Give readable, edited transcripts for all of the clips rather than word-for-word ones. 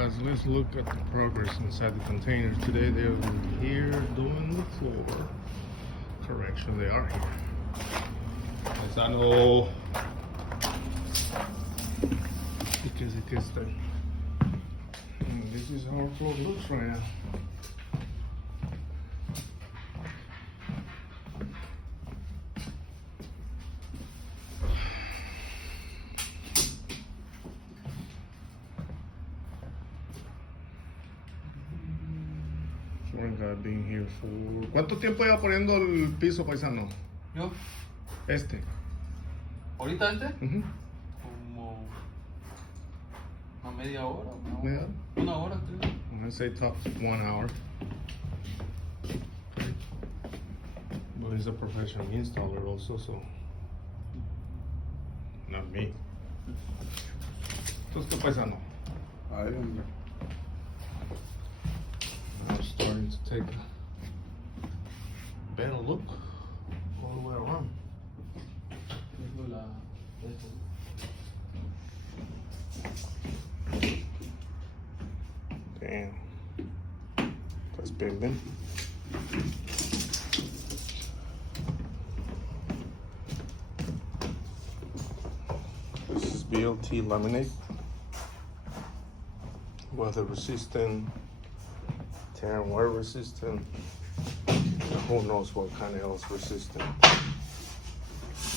guys, let's look at the progress inside the containers. Today they're here doing the floor correction. They are here. As I know, because it is the, and this is how our floor looks right now. Being here for... ¿Cuánto tiempo lleva poniendo el piso, paisano? ¿Yo? Este. ¿Ahorita este? Como a media hora. Una hora creo. I'm gonna say top 1 hour. But he's a professional installer also, so not me. Entonces, ¿qué paisano? Ahí, hombre. Now starting to take a better look all the way around. Damn. That's big then. This is BLT laminate. Weather resistant. Tear and wear resistant. Who knows what kind of else resistant.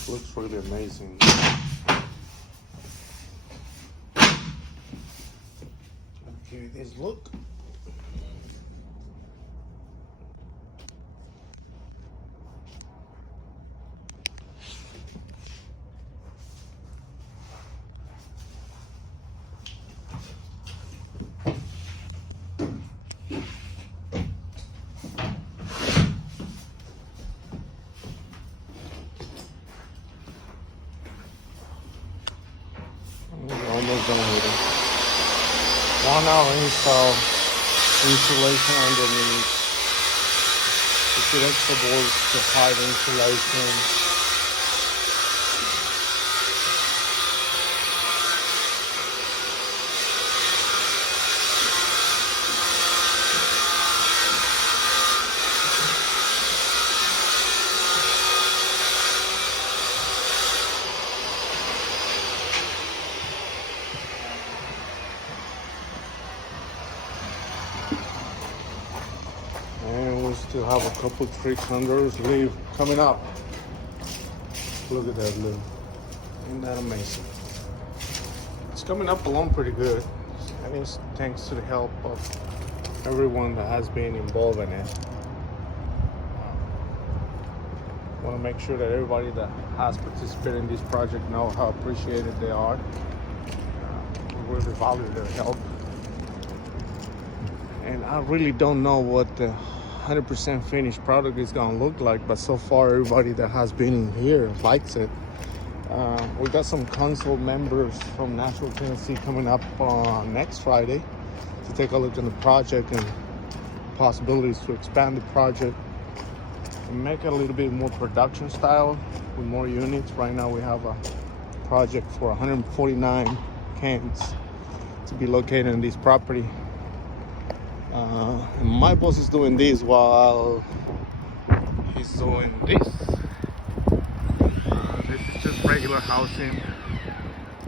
Looks really amazing. Give you this look. Almost done with it. 1 hour install, insulation underneath. We put extra boards to hide insulation. And we still have a couple tree candles leaf coming up. Look at that leaf. Isn't that amazing? It's coming up along pretty good. And it's thanks to the help of everyone that has been involved in it. I want to make sure that everybody that has participated in this project know how appreciated they are. We really value their help. And I really don't know what the 100% finished product is gonna look like, but so far everybody that has been in here likes it. We got some council members from Nashville, Tennessee coming up on next Friday to take a look at the project and possibilities to expand the project and make it a little bit more production style with more units. Right now we have a project for 149 cans to be located in this property. And my boss is doing this while he's doing this. This is just regular housing,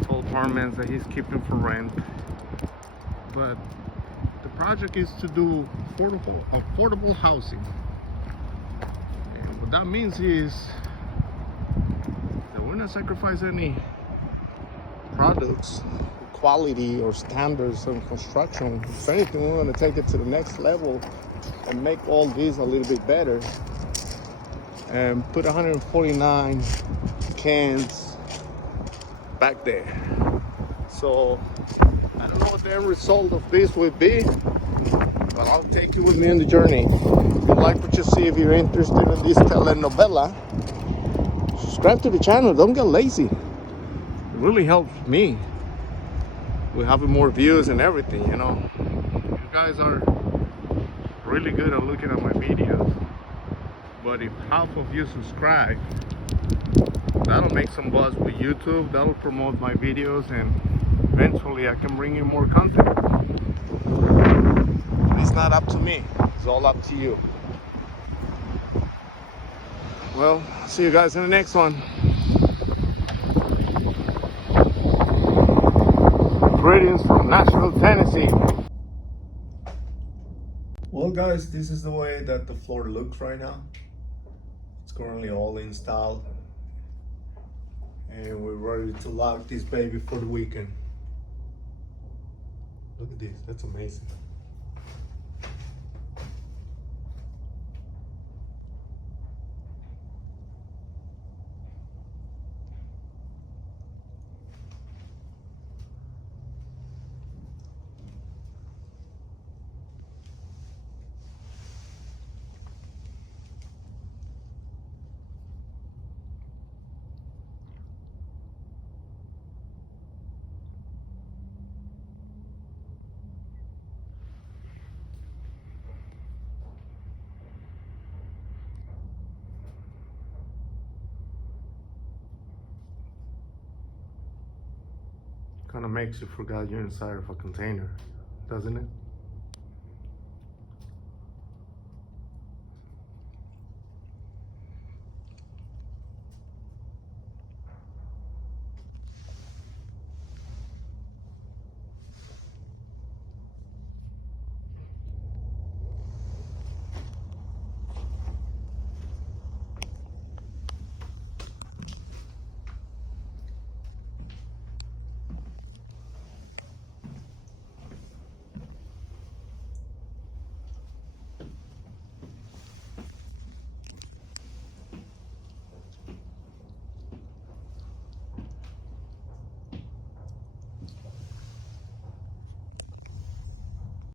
tall apartments that he's keeping for rent. But the project is to do affordable housing. And what that means is that we're not sacrificing any products, quality or standards of construction. If anything, we want to take it to the next level and make all these a little bit better and put 149 cans back there. So I don't know what the end result of this would be, but I'll take you with me on the journey. If you like what you see, if you're interested in this telenovela, subscribe to the channel. Don't get lazy. It really helps me. We're having more views and everything, you know. You guys are really good at looking at my videos. But if half of you subscribe, that'll make some buzz with YouTube. That'll promote my videos and eventually I can bring you more content. not up to me. It's all up to you. Well, see you guys in the next one. Greetings from Nashville, Tennessee. Well guys, this is the way that the floor looks right now. It's currently all installed. And we're ready to lock this baby for the weekend. Look at this, that's amazing. Kind of makes you forget you're inside of a container, doesn't it?